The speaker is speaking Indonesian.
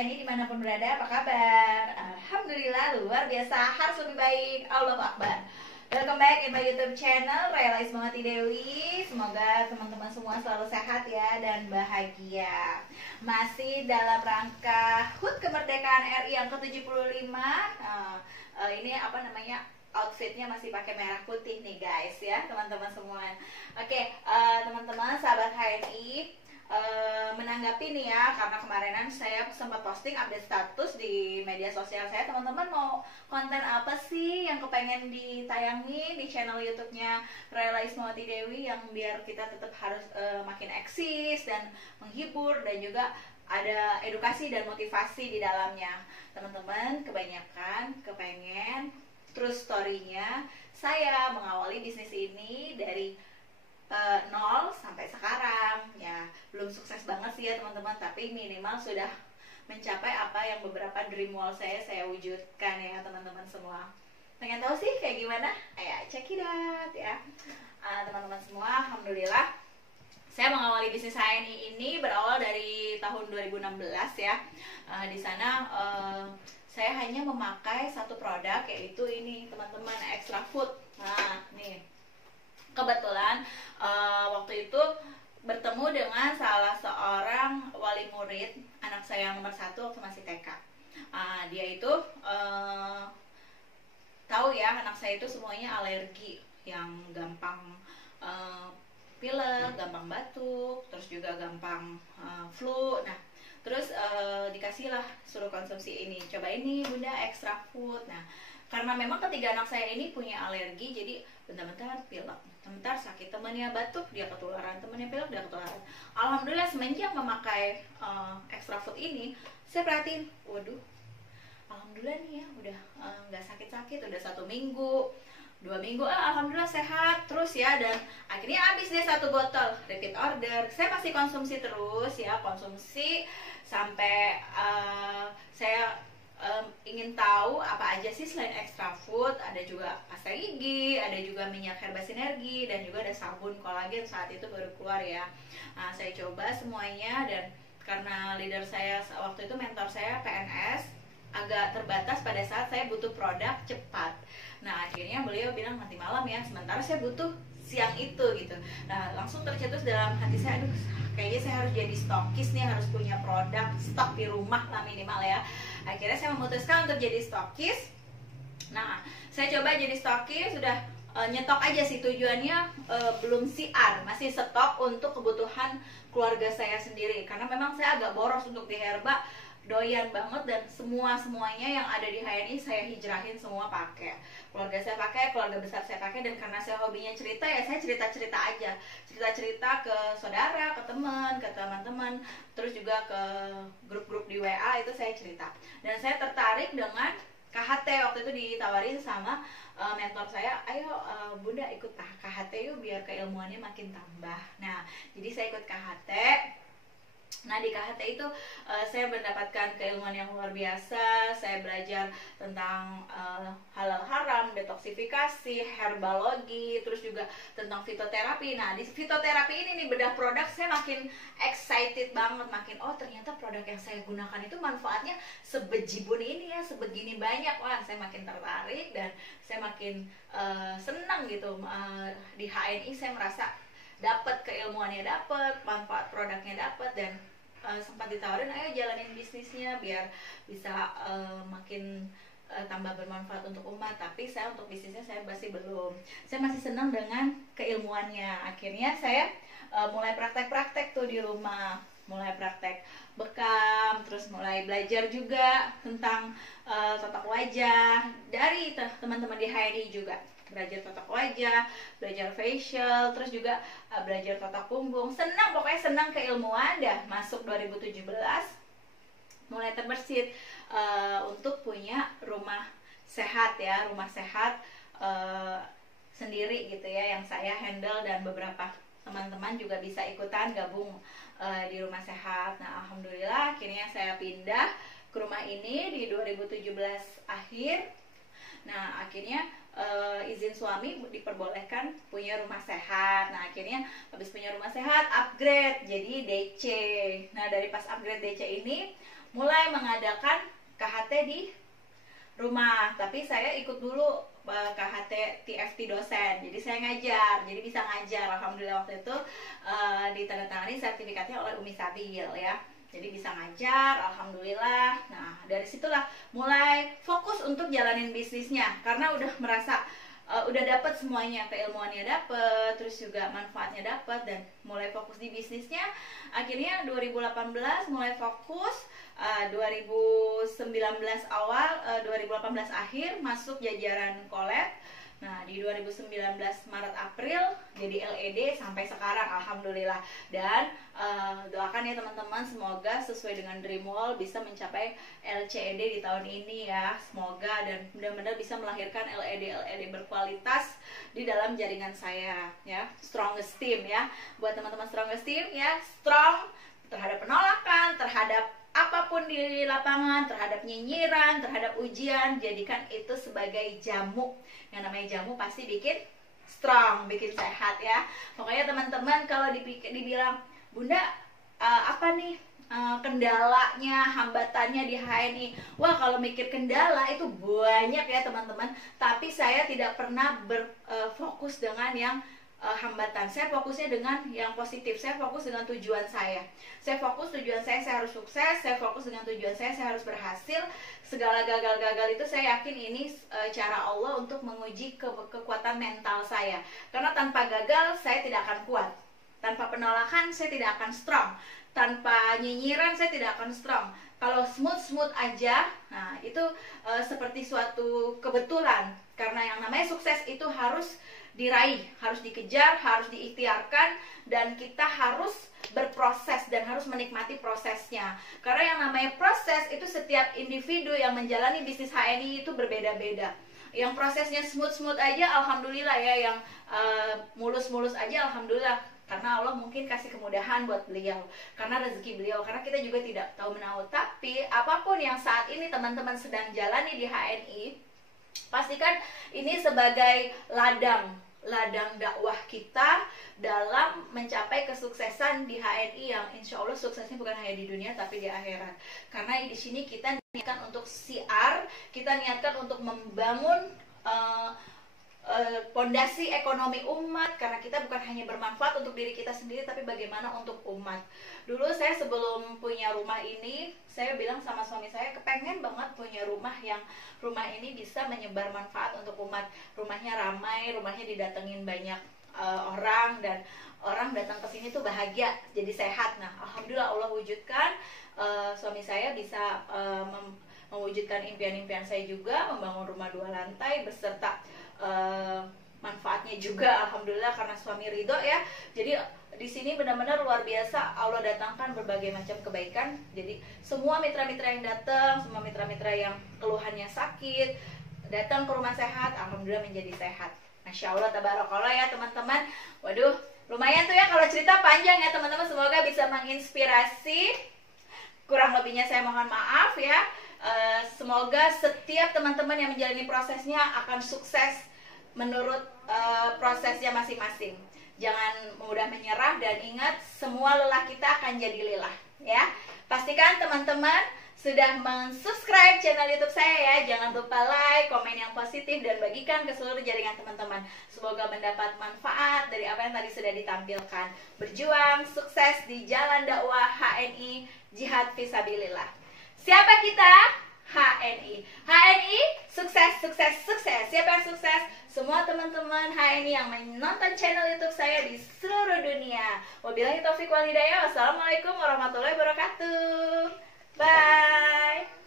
HNI dimanapun berada, apa kabar? Alhamdulillah luar biasa, harus lebih baik. Allahu Akbar. Welcome back in my YouTube channel Raya Ismawati Dewi. Semoga teman-teman semua selalu sehat ya dan bahagia. Masih dalam rangka HUT Kemerdekaan RI yang ke-75. Ini apa namanya? Outfitnya masih pakai merah putih nih guys ya teman-teman semua. Oke, teman-teman sahabat HNI, menanggapi nih ya, karena kemarinan saya sempat posting update status di media sosial saya. Teman-teman mau konten apa sih yang kepengen ditayangin di channel YouTube-nya Raya Ismawati Dewi, yang biar kita tetap harus makin eksis dan menghibur, dan juga ada edukasi dan motivasi di dalamnya. Teman-teman kebanyakan kepengen terus story-nya saya mengawali bisnis ini dari nol sampai sekarang ya. Belum sukses banget sih ya teman-teman, tapi minimal sudah mencapai apa yang beberapa dream wall saya wujudkan ya teman-teman semua. Pengen tahu sih kayak gimana? Ayo check it out ya. Teman-teman semua, alhamdulillah saya mengawali bisnis saya ini berawal dari tahun 2016 ya. Di sana saya hanya memakai satu produk, yaitu ini teman-teman, Extra Food. Nah nih, kebetulan waktu itu bertemu dengan salah seorang wali murid anak saya yang nomor 1 waktu masih TK. Dia itu tahu ya, anak saya itu semuanya alergi, yang gampang pilek, gampang batuk, terus juga gampang flu. Nah terus dikasihlah, suruh konsumsi ini, coba ini bunda, Extra Food. Nah karena memang ketiga anak saya ini punya alergi, jadi bentar-bentar pilek, bentar sakit, temennya batuk dia ketularan, temennya pilek dia ketularan. Alhamdulillah semenjak memakai Extra Food ini, saya perhatiin, waduh, alhamdulillah nih ya, udah nggak sakit-sakit, udah 1 minggu, 2 minggu, alhamdulillah sehat terus ya. Dan akhirnya habis deh 1 botol, repeat order. Saya masih konsumsi terus ya, konsumsi sampai saya ingin tahu apa aja sih selain Extra Food. Ada juga pasta gigi, ada juga minyak herba sinergi, dan juga ada sabun kolagen, saat itu baru keluar ya. Saya coba semuanya, dan karena leader saya waktu itu, mentor saya PNS, agak terbatas pada saat saya butuh produk cepat. Nah akhirnya beliau bilang nanti malam ya, sementara saya butuh siang itu gitu. Nah langsung tercetus dalam hati saya, aduh kayaknya saya harus jadi stokis nih, harus punya produk stok di rumah lah minimal ya. Akhirnya saya memutuskan untuk jadi stokis. Nah saya coba jadi stokis, sudah nyetok aja sih, tujuannya belum siar, masih stok untuk kebutuhan keluarga saya sendiri, karena memang saya agak boros untuk di herba, doyan banget, dan semuanya yang ada di HNI saya hijrahin semua pakai. Keluarga saya pakai, keluarga besar saya pakai, dan karena saya hobinya cerita ya, saya cerita-cerita aja, cerita-cerita ke saudara, ke teman, ke teman-teman, terus juga ke grup-grup di WA itu saya cerita. Dan saya tertarik dengan KHT, waktu itu ditawarin sama mentor saya, ayo bunda ikut KHT yuk biar keilmuannya makin tambah. Nah jadi saya ikut KHT. Nah di KHT itu saya mendapatkan keilmuan yang luar biasa. Saya belajar tentang halal haram, detoksifikasi, herbalogi, terus juga tentang fitoterapi. Nah di fitoterapi ini nih, bedah produk, saya makin excited banget, makin oh ternyata produk yang saya gunakan itu manfaatnya sebejibun ini ya, sebegini banyak. Wah saya makin tertarik, dan saya makin senang gitu. Di HNI saya merasa dapat keilmuannya, dapat manfaat produknya, dapat, dan sempat ditawarin ayo jalanin bisnisnya biar bisa makin tambah bermanfaat untuk umat. Tapi saya untuk bisnisnya saya masih belum, saya masih senang dengan keilmuannya. Akhirnya saya mulai praktek-praktek tuh di rumah, mulai praktek bekam, terus mulai belajar juga tentang totok wajah dari teman-teman di HNI juga. Belajar totok wajah, belajar facial, terus juga belajar totok punggung. Senang, pokoknya senang keilmuan. Dah masuk 2017 mulai terbersit untuk punya rumah sehat ya, rumah sehat sendiri gitu ya, yang saya handle, dan beberapa teman-teman juga bisa ikutan gabung di rumah sehat. Nah alhamdulillah akhirnya saya pindah ke rumah ini di 2017 akhir. Nah akhirnya izin suami diperbolehkan punya rumah sehat. Nah akhirnya habis punya rumah sehat, upgrade jadi DC. Nah dari pas upgrade DC ini mulai mengadakan KHT di rumah. Tapi saya ikut dulu KHT TFT dosen, jadi saya ngajar, jadi bisa ngajar. Alhamdulillah waktu itu ditandatangani sertifikatnya oleh Umi Sabil ya, jadi bisa ngajar, alhamdulillah. Nah dari situlah mulai fokus untuk jalanin bisnisnya, karena udah merasa udah dapat semuanya, keilmuannya dapat, terus juga manfaatnya dapat, dan mulai fokus di bisnisnya. Akhirnya 2018 mulai fokus, 2019 awal, 2018 akhir masuk jajaran Collab. Nah di 2019 Maret April jadi LED sampai sekarang, alhamdulillah. Dan doakan ya teman-teman, semoga sesuai dengan Dream Wall bisa mencapai LCD di tahun ini ya, semoga, dan benar-benar bisa melahirkan LED berkualitas di dalam jaringan saya ya. Strongest team ya, buat teman-teman strongest team ya, strong terhadap penolakan, terhadap apapun di lapangan, terhadap nyinyiran, terhadap ujian. Jadikan itu sebagai jamu. Yang namanya jamu pasti bikin strong, bikin sehat ya. Pokoknya teman-teman kalau dibilang, Bunda apa nih kendalanya, hambatannya di HNI, wah kalau mikir kendala itu banyak ya teman-teman. Tapi saya tidak pernah berfokus dengan yang hambatan. Saya fokusnya dengan yang positif. Saya fokus dengan tujuan saya. Saya fokus tujuan saya harus sukses. Saya fokus dengan tujuan saya harus berhasil. Segala gagal-gagal itu saya yakin ini cara Allah untuk menguji kekuatan mental saya. Karena tanpa gagal saya tidak akan kuat. Tanpa penolakan saya tidak akan strong. Tanpa nyinyiran saya tidak akan strong. Kalau smooth aja, nah itu seperti suatu kebetulan. Karena yang namanya sukses itu harus diraih, harus dikejar, harus diikhtiarkan, dan kita harus berproses dan harus menikmati prosesnya. Karena yang namanya proses itu setiap individu yang menjalani bisnis HNI itu berbeda-beda. Yang prosesnya smooth aja, alhamdulillah ya. Yang mulus aja, alhamdulillah. Karena Allah mungkin kasih kemudahan buat beliau, karena rezeki beliau, karena kita juga tidak tahu menahu. Tapi apapun yang saat ini teman-teman sedang jalani di HNI, pastikan ini sebagai ladang dakwah kita dalam mencapai kesuksesan di HNI, yang insya Allah suksesnya bukan hanya di dunia tapi di akhirat. Karena di sini kita niatkan untuk siar, kita niatkan untuk membangun pondasi ekonomi umat, karena kita bukan hanya bermanfaat untuk diri kita sendiri, tapi bagaimana untuk umat. Dulu saya sebelum punya rumah ini, saya bilang sama suami saya, kepengen banget punya rumah yang rumah ini bisa menyebar manfaat untuk umat. Rumahnya ramai, rumahnya didatengin banyak orang, dan orang datang ke sini tuh bahagia, jadi sehat. Nah, alhamdulillah Allah wujudkan. Suami saya bisa mewujudkan impian-impian saya juga, membangun rumah 2 lantai beserta manfaatnya juga, alhamdulillah, karena suami ridho ya. Jadi di sini benar-benar luar biasa, Allah datangkan berbagai macam kebaikan. Jadi semua mitra-mitra yang datang, semua mitra-mitra yang keluhannya sakit, datang ke rumah sehat, alhamdulillah menjadi sehat. Masya Allah, tabarakallah ya teman-teman. Waduh, lumayan tuh ya kalau cerita panjang ya teman-teman. Semoga bisa menginspirasi. Kurang lebihnya saya mohon maaf ya. Semoga setiap teman-teman yang menjalani prosesnya akan sukses menurut prosesnya masing-masing. Jangan mudah menyerah, dan ingat, semua lelah kita akan jadi lelah ya. Pastikan teman-teman sudah mensubscribe channel YouTube saya ya. Jangan lupa like, komen yang positif, dan bagikan ke seluruh jaringan teman-teman. Semoga mendapat manfaat dari apa yang tadi sudah ditampilkan. Berjuang sukses di jalan dakwah HNI, jihad fisabilillah. Siapa kita? HNI. HNI sukses. Siapa yang sukses? Semua teman-teman HNI yang menonton channel YouTube saya di seluruh dunia. Wabillahi taufiq wal hidayah. Wassalamualaikum warahmatullahi wabarakatuh. Bye.